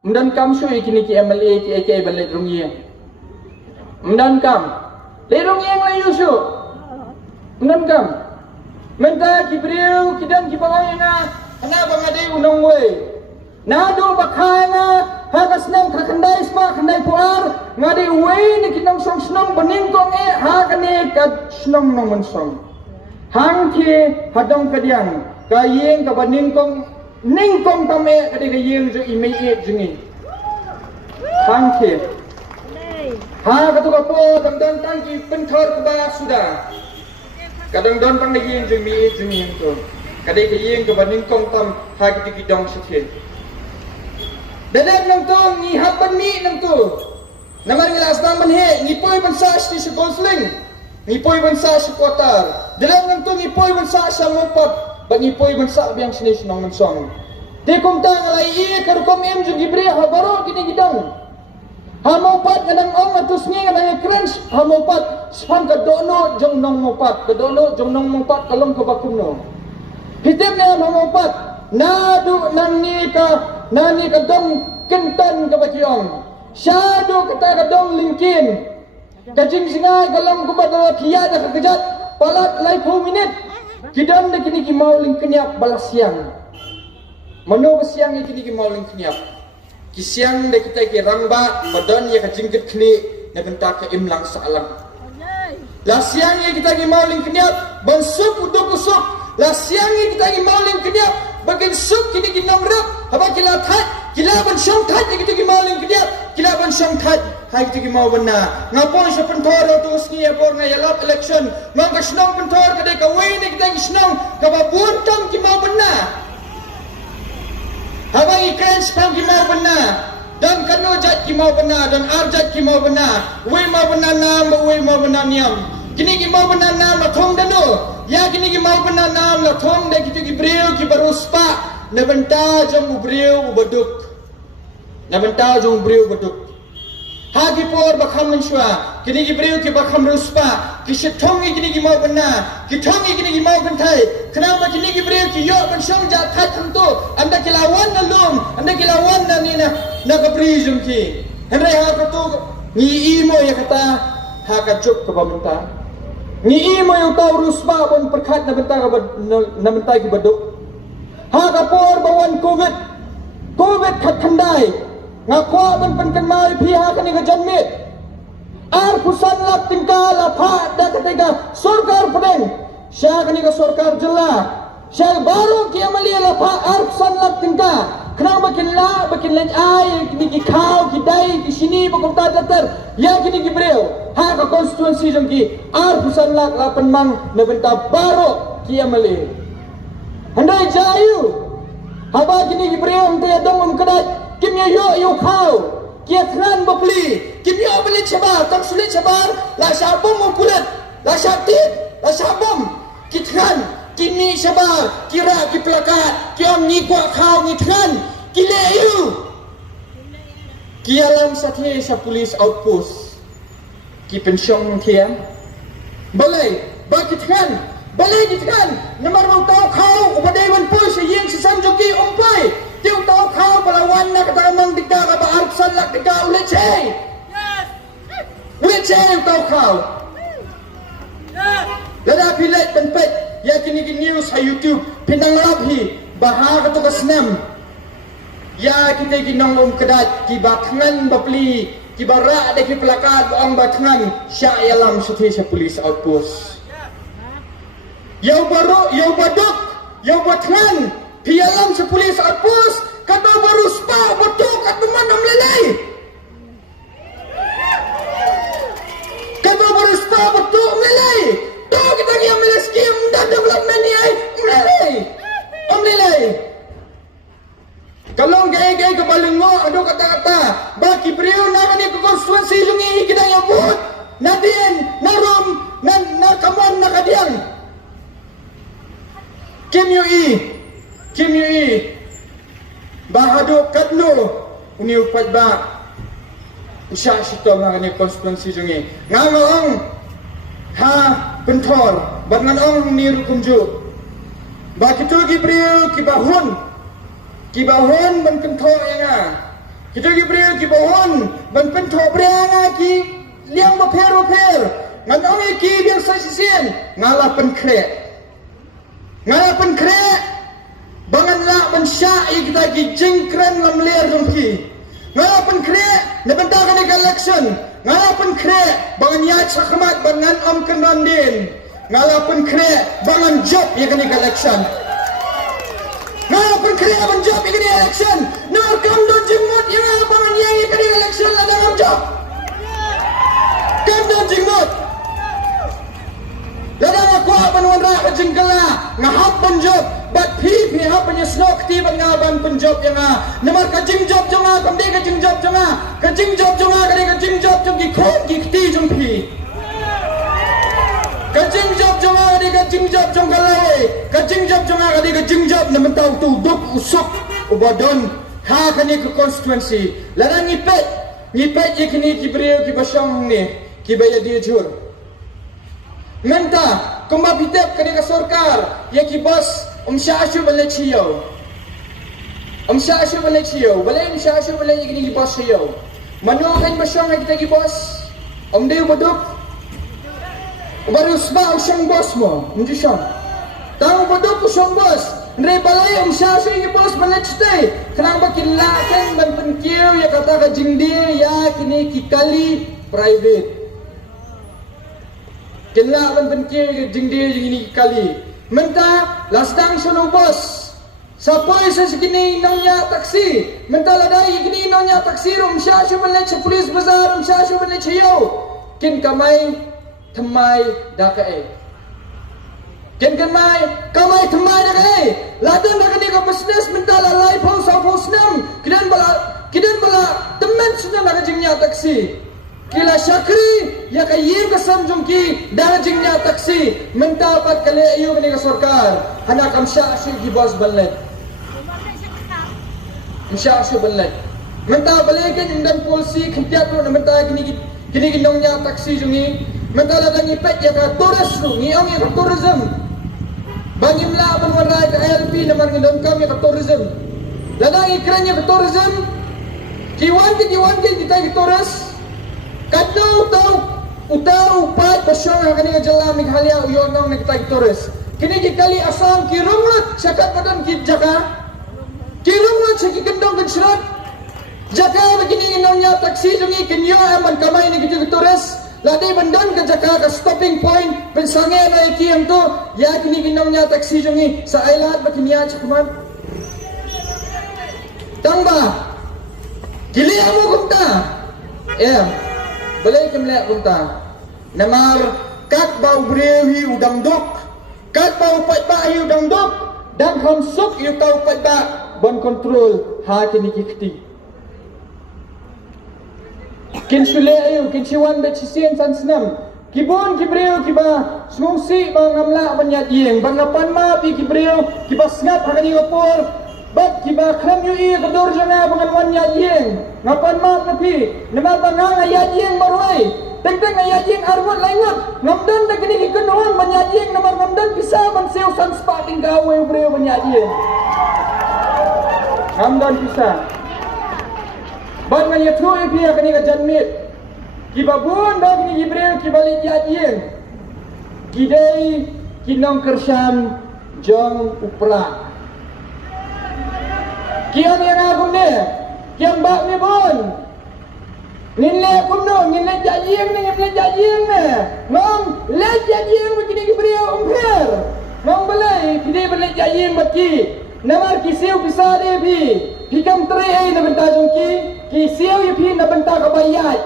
Mdan kam shu ikini ki MLA ki AK balik rungiang. Mdan kam. Le rungiang la yushu. Mdan kam. Menta ki beriu ki dan ki bawang nga. Ana bangadai unong we. Nado bakana hagas nang kakandai spa kandai puar ngadi we ni kinong song snong bening kong ha kane ka snong nong mensong. Hang ki hadong kadiang ka yeng ka bening kong ning kong tame kadi ka yeng jo imei jungi. Hang ki ha katu ka po damdan tang ki penthor ka sudah. Kadang don pang yeng jo imei jungi to. Kadi ka yeng ka bening kong tam ha ki dong sithe. Dalam nang tu ni hapan ni nang tu. Namar ngila asbang manhe ni poi bansa sti se golfling. Ni poi bansa se kotar. Dalam nang tu ni poi bansa sa mopat. Ba ni poi bansa biang sini senang mensong. Te kum tang lai e kar kom em ju gibre ha baro kini gidang. Ha mopat nang ong atus ni nang crunch ha mopat spam ka dono jong nong mopat. Ka dono jong nong mopat kalong ka bakum no. Hitip na ha mopat. Nadu nani ka dong kentan ka bakiong. Syado kata ka dong lingkin. Kajing singai galong kubadawa kiya da kagajat. Palat lai 2 minit. Kidam na kini ki mau lingkeniap balas siang. Mano ba siang ni kini ki mau lingkeniap. Ki siang da kita ki rangba badan ya kajingkit kini na benta ka imlang sa alam. La siang ya kita ki mau lingkeniap bansuk uduk usuk. La siang ya kita ki mau lingkeniap bagian sup kini ginam rap haba kila that kila ban syong that gitu ki mau ling dia kila ban syong that hai gitu ki mau bana ngapon sa pentor tu usni abor nga yalap election mang ka snong pentor ka de ka wei ni kita ki snong ka ba buntam ki mau bana haba ikan spam ki mau bana dan kanu jat ki mau bana dan arjat ki mau bana wei mau bana nam wei mau bana niam kini ki mau bana nam la thong dano ya kini ki mau bana nam la thong de kitu ki breu ki baruspa na benta jong breu baduk na benta jong breu baduk ha ki por bakham menshwa kini ki breu ki bakham ruspa ki shethong kini ki mau bana ki thong kini ki mau ganthai kenapa kini ki breu ki yo ban shong ja that thanto anda ki lawan na lum anda ki lawan na ni na ka bri jong ki henry ha ka tu ni imo ya kata ha ka juk ka bamenta ni imo yung tau ruspa bon perkat na benta ki baduk ha ka por bawan covid khat thandai nga kwa ban penkan mai phi ha kani ka janmit ar kusan lak tingka la pha da katega sarkar pedeng sya kani ka sarkar jilla sya baru ki amali la pha ar kusan lak tingka kenapa bakin len ai kini ki khau ki dai ki sini bakom ta datar ya kini ki breu ha ka constituency jong ki ar pusan lak lapan mang na benta baro ki amali handai jayu haba kini ki breu amte dong kadat kim yo khau ki athran bapli kim yo beli chabar tam sulit chabar la shabum kulat la shatit la shabum ki thran kini sabar kira ki plakat ki om ni kwa khau ni thran ki leyu ki alam sathe sa police outpost ki pensyong thiam balai ba ki thran balai ki thran namar mau tau khau ubadai wan poi se yeng sesam joki ompai tiu tau khau balawan na kata mang dikda ka ba arsan lak dikda ule che ule che tau khau lada bilet penpet ya kini ki news ha YouTube pinang labhi bahar tu ka snam ya kita ki nong kedat ki batngan bapli ki bara de ki plakat ong batngan sya alam suthi sa police outpost yau baru yau baduk yau batngan pi alam sa police outpost kata baru spa betul kat mana melelai kata baru spa betul melelai tu kita ni ambil skim dan development ni ai melelai kalau gay ke balengo ado kata-kata baki beliau nama ni ke konstituensi lungi kita yang buat nadien narum na kaman na kadiang Kim Yui bahado kadno uni upat ba usah sito nga ni konstituensi lungi ngamong ha pentor bangan ong ni rukumju baki tu ki beliau ki bahun ban kentho nga Kita gi beri ki pohon, ban pen tho brea ki liang ba per. Ngan ong ki biang sai sisen, ngala pen kre. Ngala pen kre. Bangan la ban sya kita gi jingkren lam ler dong ki. Ngala pen kre, ne benta kan election. Ngala pen kre, bangan ya chakmat bangan om kenan din. Ngala pen kre, bangan job ya kan election. Ngala pen kre ban job ya kan election. No kam don jingmut ya bangan ya kan election la dalam job. Kam don jingmut. Ladang aku ban wan ra ka jingkala, ngahap ban job. But he hap punya snok ti ban ngaban penjob yang namar ka jing job jonga kam de ka jing job jonga ka jing job jonga ka jing job jong ki khon ki ti jong phi ka jing job jonga ka jing job jong kalai ka jing job jonga ka jing job naman tau tu duk usok ubadon ha ka ni ka constituency larang ngipet ikni ki brio ki basang ni ki baya dia jur menta kumba bitep ka ni ka sarkar ya ki bos Syashu balai ciyo. Syashu balai ciyo. Balai Syashu balai gini bos ciyo. Manu kan basang kita gi bos. Dia baduk. Baru sebab sang bos mo. Mungkin sang. Tahu baduk sang bos. Ndre balai Syashu gi bos balai cite. Kenapa kilakan ban penkiu ya kata ka jingdi ya kini kikali private. Kila ban penkiu jingdi gini kikali. Menta lastang sunu bos. Sapoi segini nongnya taksi. Menta ladai gini nongnya taksi rum syashu balai polis bazar rum syashu balai ciyo. Kin kamai thamai dakai. Kin kamai thamai dakai. Ladan dakani ka business menta lalai phau sa phau snam. Kidan bala teman sudah nak jingnya taksi. Kila syakri ya kayi kasam jongki darjingnya taksi menta pat kali ayu ni ka sarkar hana kam syashu gi bos ballet syashu ballet menta balekin indan polisi khtiat ro menta gini ginongnya taksi jongi menta ladangi pet ya ka tourist ro ni ong ya ka tourism bangimla ban warai ka LP namar ngidon kam ya ka tourism ladangi kran ya ka tourism kiwan kita ka tourist Kadau utau upat pasyon ang kanina jala Meghalaya uyonong nagtag tourist. Kini kali asam kirungut sakat padan jaka. Kirungut sa kikendong kensrat. Jaka begini inongnya taksi jungi kenyo aman kamay ni kita tourist. Ladi bandan ke jaka ka stopping point pensange na iki ang to ya kini inongnya taksi jungi sa island bakiniya chakman. Tangba. Gili amo kumta. Balai kemlek kunta. Namar kat bau brewi udang duk. Kat bau pat ba hi udang duk. Dan konsuk yu tau pat ba ban kontrol ha kini kikti. Kin sule ayu kin siwan bet sisien san senam. Kibon kibreu kiba sungsi bang ngamla banyat yeng bang ngapan ma pi kibreu kiba snap hakani ngapor. Bat kiba kram yu i kador jana bangan ya yeng. Ngapan ma napi nama banga ya yeng marwai. Tengteng ya yeng arwat laingat. Ngamdan da kini kikenuan banya yeng namar ngamdan bisa ban seu san spating gawe breu banya yeng. Ngamdan bisa. Ban ngaya tu pi kini ka janmit. Kiba bun da kini breu kibalik ya yeng. Kidai kinong kersyam jong upra. Kiam yang aku ni, kiam bak ni pun. Nilai aku no, nilai jajing ni, Ngom, leh jajing begini kiberi umpir. Ngom balai, kini balai jajing baki. Namar kisiu bisa deh bi. Hikam terai na benta jongki, kisiu ye pi na benta kabayat.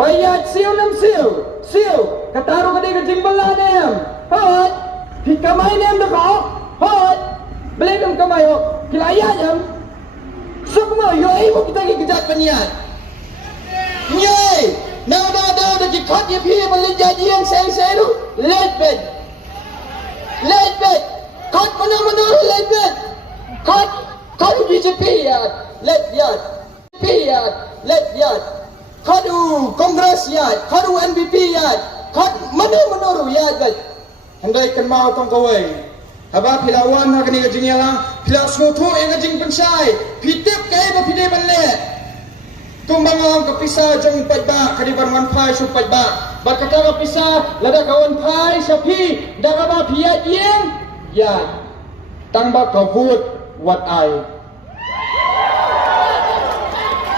Bayat siu nam siu. Kataru kadi ke jimbala nem. Hot, hikamai nem dah kau. Hot. Beli kam kamai ho kilaya jam sukma yo ibu kita ki kejat peniat nyai na da ki khat ye phi beli jaji yang sai ru let bed khat mana let bed khat BJP ya let yat khadu kongres ya khadu NBP ya khat mana ru ya bed handai kan mau tong kawai Haba pilawan ha kini kajing yalang Pila smoto yang ngajing pensai. Pitip kaya ba pide banle. Tumbangam kapisa jong pajba kadiban wan pai su pajba. Bakata kapisa lada kawan pai sapi daga ba pia iem. Ya. Tangba kavut what I.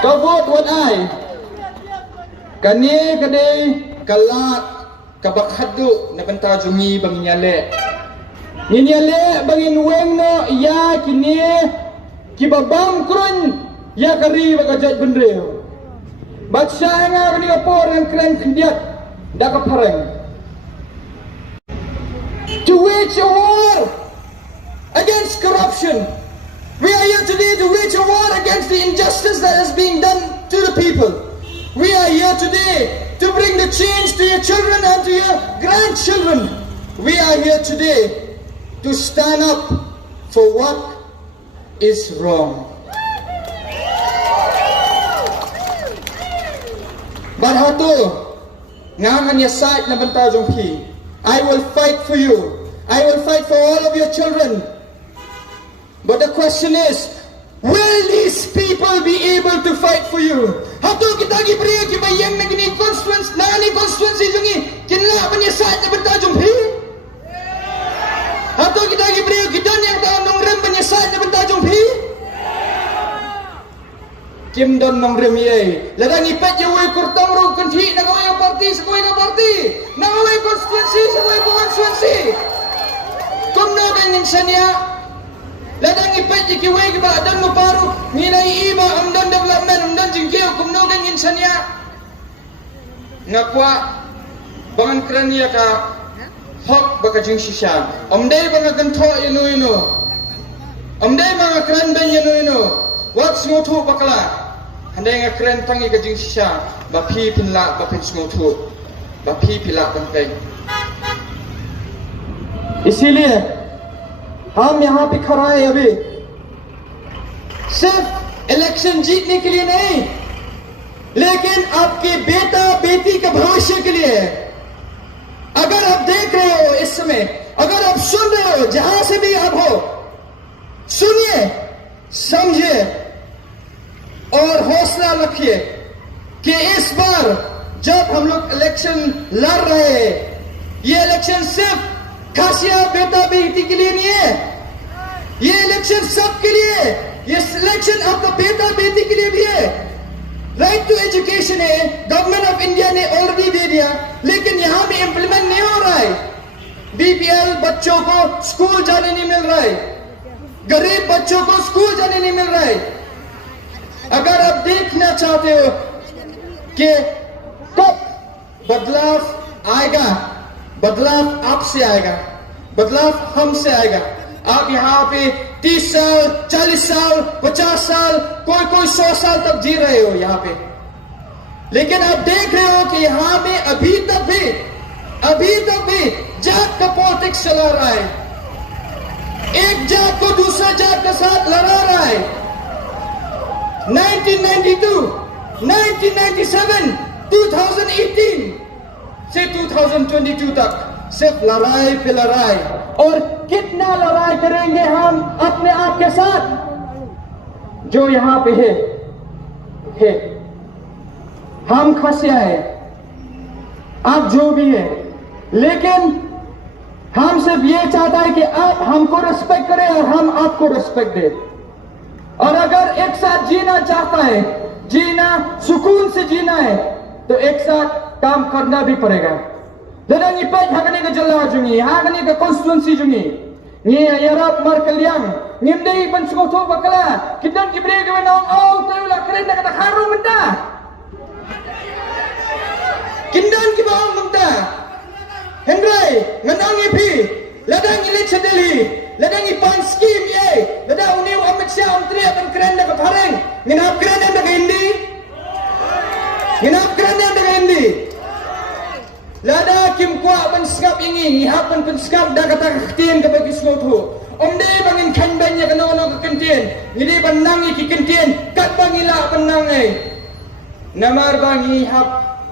Kavut what I. Kani kade kalat kabakhadu na banta jungi banginyale. Ninyale bangin weng no ya kini kibabam krun ya kari bagajat bendreo. Baca nga kani kapor ng kren kendiat da kapareng. To wage a war against corruption. We are here today to wage a war against the injustice that is being done to the people. We are here today to bring the change to your children and to your grandchildren. We are here today to stand up for what is wrong. Barhato, ngangan ya side na bantajong pi. I will fight for you. I will fight for all of your children. But the question is, will these people be able to fight for you? Hato kita gibriya kibayang na gini constituency jungi kinla pa niya side na bantajong pi. Hato kita gibriya kidan yang taon nong rem pa niya side na bantajong pi. Kim don nong rem ye. Ladang ipet ye way kurtang ro kanthi na gaway ang party sa gaway ng party. Na gaway constituency sa gaway constituency. Kum na ganyan siya niya. Ladang ipet ye kiway kiba dan mo paro nginay iba ang don development ang don jingkiyo kum na ganyan siya niya. Ngakwa bangan kran niya ka hok baka jing siya. Amday banga ganto ino. Amday mga kran ben ino. Wat smotu bakala. Handai nga keren tangi ka jing siya. Bapi pinla bapin smotu. Bapi pila bantai. इसीलिए हम यहाँ पे खड़ा है अभी सिर्फ इलेक्शन जीतने के लिए नहीं, लेकिन आपके बेटा बेटी के भविष्य के लिए। अगर आप देख रहे हो इस समय, अगर आप सुन रहे हो जहां से भी आप हो, सुनिए, समझिए और हौसला रखिए कि इस बार जब हम लोग इलेक्शन लड़ रहे हैं, ये इलेक्शन सिर्फ खासिया बेटा बेटी के लिए नहीं है, ये इलेक्शन सबके लिए है। ये इलेक्शन आपका बेटा बेटी के लिए भी है। राइट टू एजुकेशन है, गवर्नमेंट ऑफ इंडिया ने ऑलरेडी दे दिया, लेकिन यहां भी इंप्लीमेंट नहीं हो रहा है। बीपीएल बच्चों को स्कूल जाने नहीं मिल रहा है, गरीब बच्चों को स्कूल जाने नहीं मिल रहा है। अगर आप देखना चाहते हो कि कब बदलाव आएगा, बदलाव आपसे आएगा, बदलाव हमसे आएगा। आप यहाँ पे 30 साल, 40 साल, 50 साल, कोई 100 साल तक जी रहे हो यहाँ पे, लेकिन आप देख रहे हो कि यहाँ पे अभी तक भी जात का पॉलिटिक्स चला रहा है। एक जात को दूसरा जात के साथ लड़ा रहा है। 1992, 1997, 2018 से 2022 तक सिर्फ लड़ाई पे लड़ाई। और कितना लड़ाई करेंगे हम अपने आप के साथ जो यहाँ पे है। हम खसिया है, आप जो भी है, लेकिन हम सिर्फ ये चाहता है कि आप हमको रिस्पेक्ट करें और हम आपको रिस्पेक्ट दें। और अगर एक साथ जीना चाहता है, जीना सुकून से जीना है, तो एक साथ काम करना भी पड़ेगा। Dadang ipet hakani ke jela jungi, hakani ke konstituensi jungi. Ni yarap markaliang, ngimdei ban sugoto bakala, kidan kibre ke wenong tayo la keren kata haru menda. Kindan ki baong menda. Hendrai, nganang ipi, ladang ilit sedeli, ladang ipan skim ye, ladang uniu Amit Shah Menteri ban keren kata pareng, nginap keren anda ke Hindi. Nginap keren anda ke Hindi. Lada kim kwa ban skap ingi ngihapan pan skap da kata kentien ke bagi slotu. Omde bangin kanbanya kanono ke kentien. Ngide ban nangi ki kentien kat bangila pan nangai. Namar bangi hap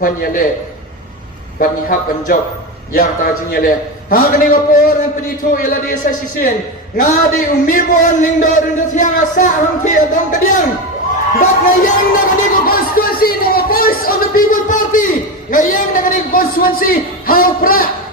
panyale. Bangi hap pan job yang ta jinyale. Ha kani gopor an pedito ela desa sisien. ngadi umibon ning do dun siang asa hang ki adong kadiang. But ngayang na kaniko constituency ng Voice of the People Party. Ngayang na kaniko constituency, how pra?